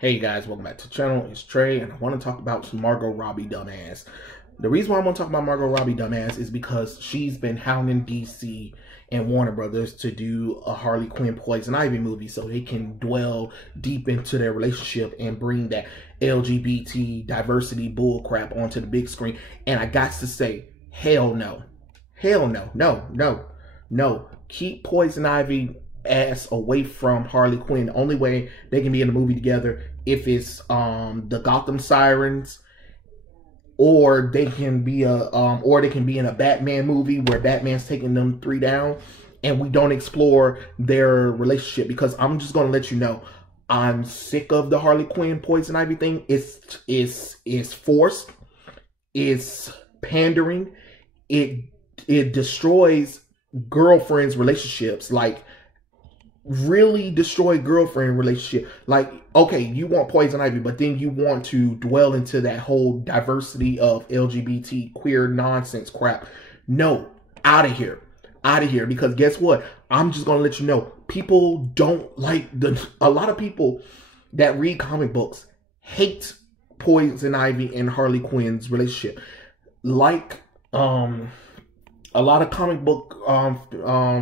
Hey guys, welcome back to the channel. It's Trey, and I want to talk about some Margot Robbie dumbass. The reason why I want to talk about Margot Robbie dumbass is because she's been hounding DC and Warner Brothers to do a Harley Quinn Poison Ivy movie so they can dwell deep into their relationship and bring that LGBT diversity bullcrap onto the big screen. And I got to say, hell no. Hell no. No. Keep Poison Ivy ass away from Harley Quinn. The only way they can be in a movie together if it's the Gotham Sirens, or they can be in a Batman movie where Batman's taking them three down and we don't explore their relationship, because I'm just gonna let you know I'm sick of the Harley Quinn Poison Ivy thing. It's forced, it's pandering, it destroys girlfriends' relationships, like really destroy girlfriend relationship. Like, okay, you want Poison Ivy, but then you want to dwell into that whole diversity of LGBT queer nonsense crap. No, out of here. Because guess what? I'm just gonna let you know, people don't like a lot of people that read comic books hate Poison Ivy and Harley Quinn's relationship. Like a lot of comic book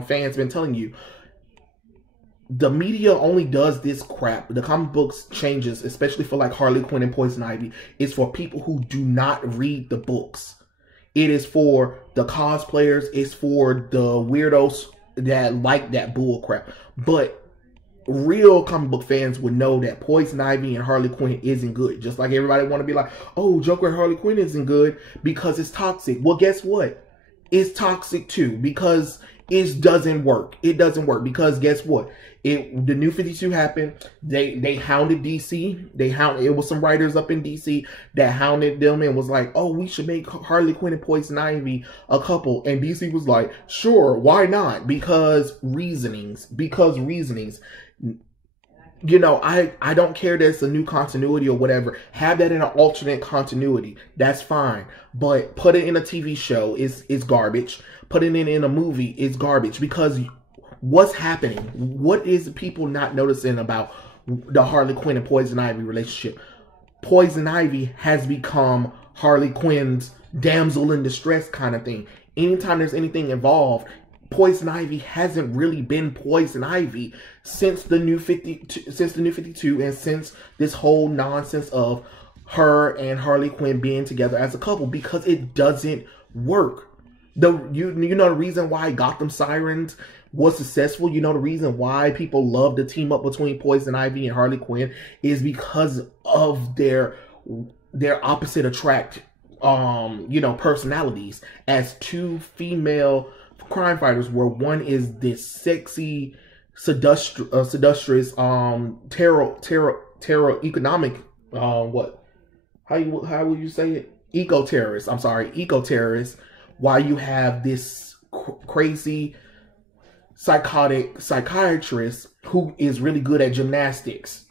fans been telling you, the media only does this crap. The comic books changes, especially for like Harley Quinn and Poison Ivy, is for people who do not read the books. It is for the cosplayers. It's for the weirdos that like that bull crap. But real comic book fans would know that Poison Ivy and Harley Quinn isn't good. Just like everybody want to be like, oh, Joker and Harley Quinn isn't good because it's toxic. Well, guess what? It's toxic too, because it doesn't work. It doesn't work because guess what? The New 52 happened. They hounded DC. It was some writers up in DC that hounded them and was like, oh, we should make Harley Quinn and Poison Ivy a couple. And DC was like, sure, why not? Because reasonings. You know, I don't care that it's a new continuity or whatever. Have that in an alternate continuity. That's fine. But put it in a TV show is garbage. Put it in a movie is garbage. Because what's happening? What is people not noticing about the Harley Quinn and Poison Ivy relationship? Poison Ivy has become Harley Quinn's damsel in distress kind of thing. Anytime there's anything involved, Poison Ivy hasn't really been Poison Ivy since the New 52, and since this whole nonsense of her and Harley Quinn being together as a couple, because it doesn't work. You know the reason why Gotham Sirens was successful? You know the reason why people love the team up between Poison Ivy and Harley Quinn is because of their opposite attract personalities as two female crime fighters, where one is this sexy, seductress, terror economic, how would you say it? Eco-terrorist. I'm sorry, eco-terrorist. While you have this crazy, psychotic psychiatrist who is really good at gymnastics.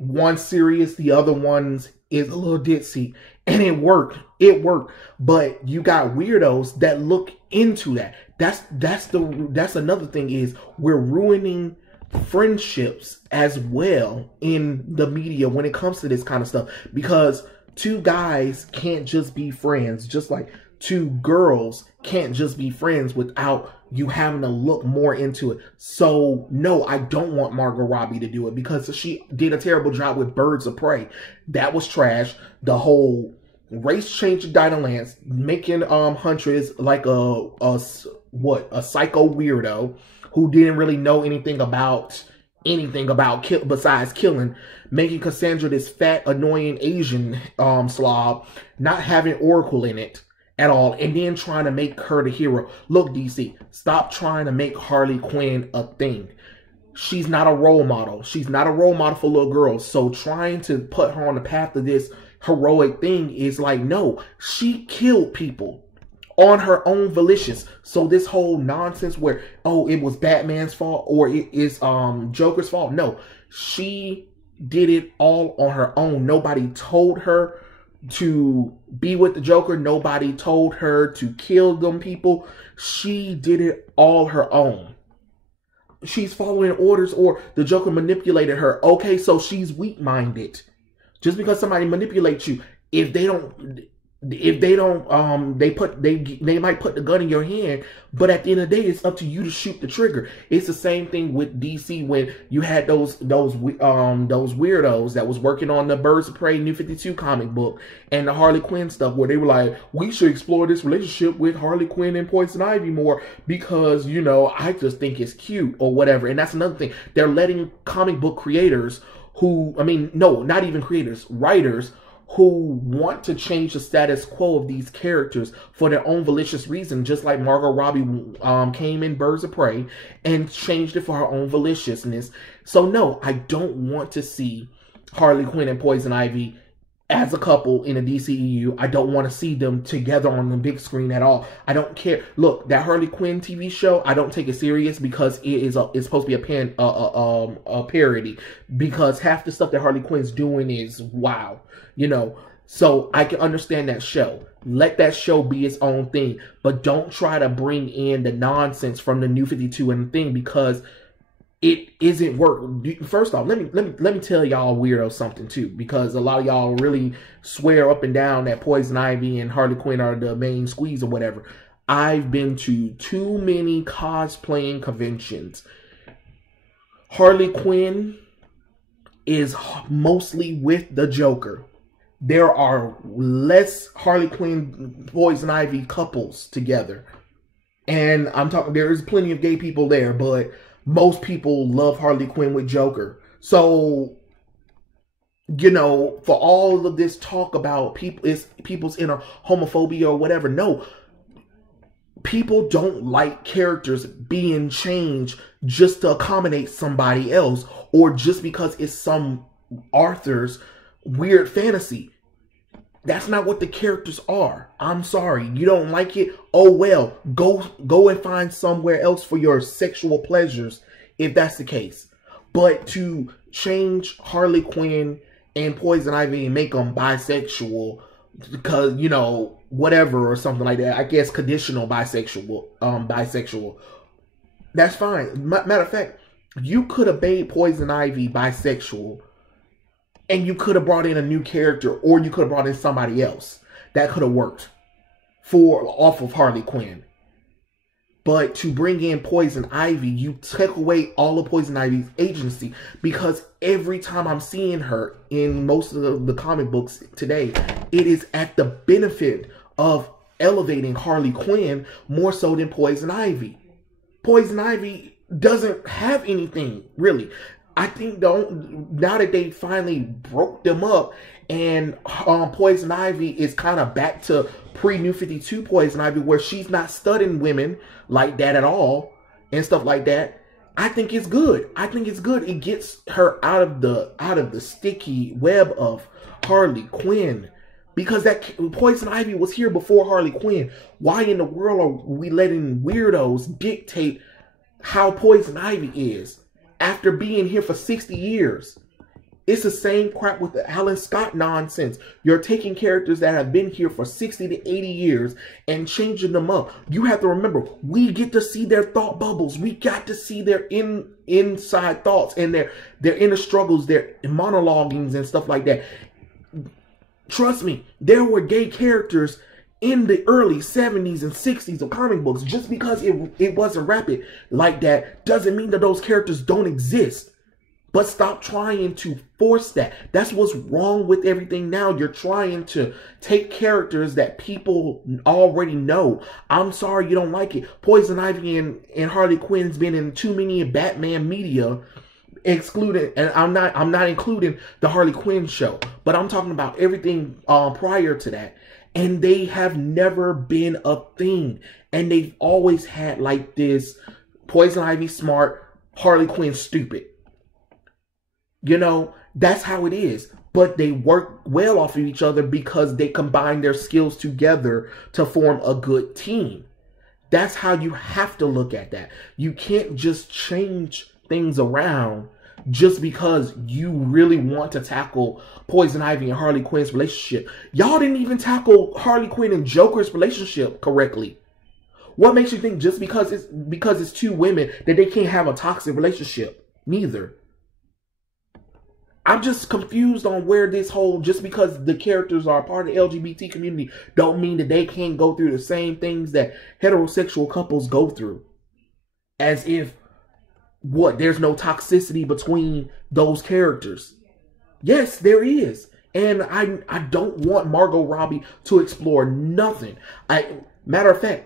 One's serious, the other one's is a little ditzy, and it worked. But you got weirdos that look into that. That's another thing, is we're ruining friendships as well in the media when it comes to this kind of stuff, because two guys can't just be friends, just like two girls can't just be friends without you having to look more into it. So no, I don't want Margot Robbie to do it, because she did a terrible job with Birds of Prey. That was trash. The whole race change of Dinah Lance, making Huntress like a psycho weirdo who didn't really know anything about besides killing, making Cassandra this fat, annoying Asian slob, not having Oracle in it at all, and then trying to make her the hero. Look, DC, stop trying to make Harley Quinn a thing. She's not a role model. She's not a role model for little girls. So trying to put her on the path of this heroic thing is like, no, she killed people on her own volitions. So this whole nonsense where, oh, it was Batman's fault or it is Joker's fault. No, she did it all on her own. Nobody told her to be with the Joker. Nobody told her to kill them people. She did it all her own. she's following orders or the Joker manipulated her. Okay, so she's weak-minded. Just because somebody manipulates you, if they don't, they might put the gun in your hand, but at the end of the day, it's up to you to shoot the trigger. It's the same thing with DC when you had those weirdos that was working on the Birds of Prey New 52 comic book and the Harley Quinn stuff, where they were like, we should explore this relationship with Harley Quinn and Poison Ivy more because, you know, I just think it's cute or whatever. And that's another thing. They're letting comic book creators who, I mean, no, not even creators, writers who want to change the status quo of these characters for their own malicious reason, just like Margot Robbie came in Birds of Prey and changed it for her own maliciousness. So no, I don't want to see Harley Quinn and Poison Ivy as a couple in the DCEU. I don't want to see them together on the big screen at all. I don't care. Look, that Harley Quinn TV show, I don't take it serious because it's supposed to be a parody. Because half the stuff that Harley Quinn's doing is wow, you know. So I can understand that show. Let that show be its own thing, but don't try to bring in the nonsense from the New 52 and the thing because it isn't work. First off, let me tell y'all weirdos something too, because a lot of y'all really swear up and down that Poison Ivy and Harley Quinn are the main squeeze or whatever. I've been to too many cosplaying conventions. Harley Quinn is mostly with the Joker. There are less Harley Quinn, Poison Ivy couples together. And I'm talking, there is plenty of gay people there, but most people love Harley Quinn with Joker. So, you know, for all of this talk about people's inner homophobia or whatever, no. People don't like characters being changed just to accommodate somebody else or just because it's some author's weird fantasy. That's not what the characters are. I'm sorry. You don't like it? Oh, well, go and find somewhere else for your sexual pleasures if that's the case. But to change Harley Quinn and Poison Ivy and make them bisexual because, you know, whatever or something like that. I guess conditional bisexual. That's fine. Matter of fact, you could have made Poison Ivy bisexual and you could have brought in a new character, or you could have brought in somebody else that could have worked off of Harley Quinn. But to bring in Poison Ivy, you took away all of Poison Ivy's agency, because every time I'm seeing her in most of the comic books today, it is at the benefit of elevating Harley Quinn more so than Poison Ivy. Poison Ivy doesn't have anything, really. I think now that they finally broke them up and Poison Ivy is kind of back to pre-New 52 Poison Ivy, where she's not studying women like that at all and stuff like that, I think it's good. I think it's good. It gets her out of the sticky web of Harley Quinn, because that Poison Ivy was here before Harley Quinn. Why in the world are we letting weirdos dictate how Poison Ivy is after being here for 60 years? It's the same crap with the Alan Scott nonsense. You're taking characters that have been here for 60 to 80 years and changing them up. You have to remember, we get to see their thought bubbles. We got to see their inside thoughts and their inner struggles, their monologuings and stuff like that. Trust me, there were gay characters in the early 70s and 60s of comic books. Just because it wasn't rapid like that doesn't mean that those characters don't exist. But stop trying to force that. That's what's wrong with everything now. You're trying to take characters that people already know. I'm sorry you don't like it. Poison Ivy and Harley Quinn's been in too many Batman media, excluding, and I'm not including the Harley Quinn show, but I'm talking about everything prior to that. And they have never been a thing. And they've always had like this: Poison Ivy smart, Harley Quinn stupid. You know, that's how it is. But they work well off of each other because they combine their skills together to form a good team. That's how you have to look at that. You can't just change things around just because you really want to tackle Poison Ivy and Harley Quinn's relationship. Y'all didn't even tackle Harley Quinn and Joker's relationship correctly. What makes you think just because it's two women that they can't have a toxic relationship? Neither. I'm just confused on where this whole, just because the characters are part of the LGBT community don't mean that they can't go through the same things that heterosexual couples go through. As if, what, there's no toxicity between those characters. Yes, there is. And I don't want Margot Robbie to explore nothing. Matter of fact,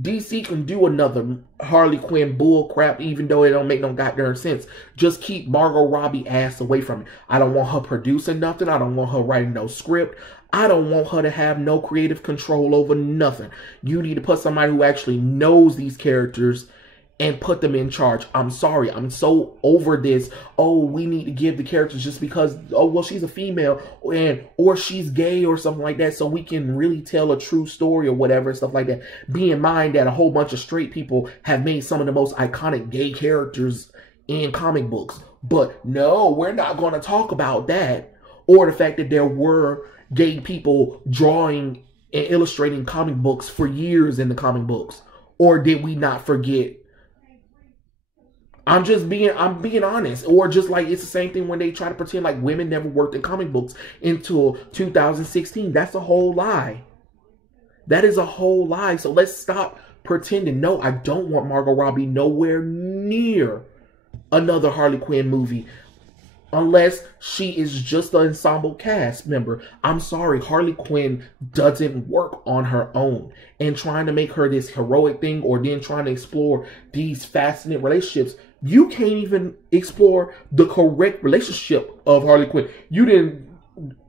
DC can do another Harley Quinn bull crap, even though it don't make no goddamn sense. Just keep Margot Robbie ass away from it. I don't want her producing nothing. I don't want her writing no script. I don't want her to have no creative control over nothing. You need to put somebody who actually knows these characters and put them in charge. I'm sorry. I'm so over this. Oh, we need to give the characters just because, oh, well, she's a female or she's gay or something like that, so we can really tell a true story or whatever and stuff like that. Be in mind that a whole bunch of straight people have made some of the most iconic gay characters in comic books. But no, we're not going to talk about that. Or the fact that there were gay people drawing and illustrating comic books for years in the comic books. Or did we not forget? I'm being honest. Or just like, it's the same thing when they try to pretend like women never worked in comic books until 2016. That's a whole lie. That is a whole lie. So let's stop pretending. No, I don't want Margot Robbie nowhere near another Harley Quinn movie. Unless she is just an ensemble cast member. I'm sorry, Harley Quinn doesn't work on her own. And trying to make her this heroic thing, or then trying to explore these fascinating relationships, you can't even explore the correct relationship of Harley Quinn. You didn't,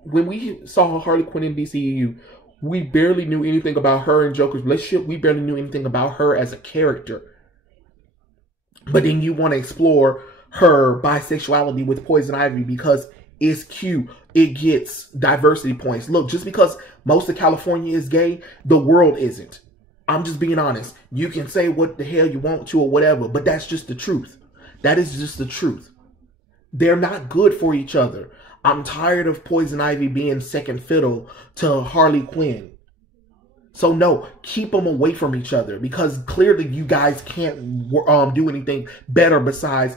when we saw Harley Quinn in DCEU, we barely knew anything about her and Joker's relationship. We barely knew anything about her as a character. But then you want to explore her bisexuality with Poison Ivy because it's cute. It gets diversity points. Look, just because most of California is gay, the world isn't. I'm just being honest. You can say what the hell you want to or whatever, but that's just the truth. That is just the truth. They're not good for each other. I'm tired of Poison Ivy being second fiddle to Harley Quinn. So no, keep them away from each other, because clearly you guys can't do anything better besides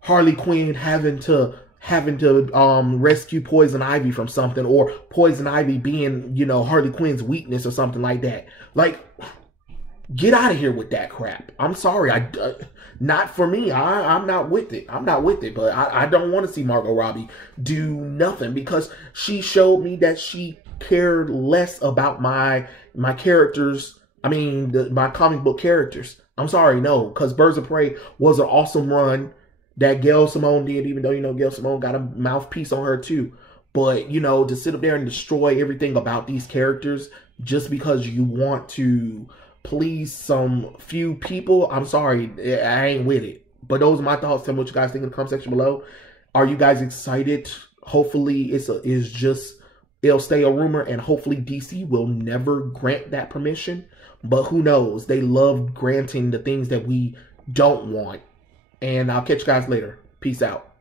Harley Quinn having to rescue Poison Ivy from something, or Poison Ivy being, you know, Harley Quinn's weakness or something like that. Like, get out of here with that crap. I'm sorry, not for me. I'm not with it. I'm not with it. But I don't want to see Margot Robbie do nothing, because she showed me that she cared less about my characters. I mean, my comic book characters. I'm sorry, no, because Birds of Prey was an awesome run that Gail Simone did, even though, you know, Gail Simone got a mouthpiece on her too. But, you know, to sit up there and destroy everything about these characters just because you want to please some few people, I'm sorry, I ain't with it. But those are my thoughts. Tell me what you guys think in the comment section below. Are you guys excited? Hopefully it'll stay a rumor, and hopefully DC will never grant that permission. But who knows? They love granting the things that we don't want. And I'll catch you guys later. Peace out.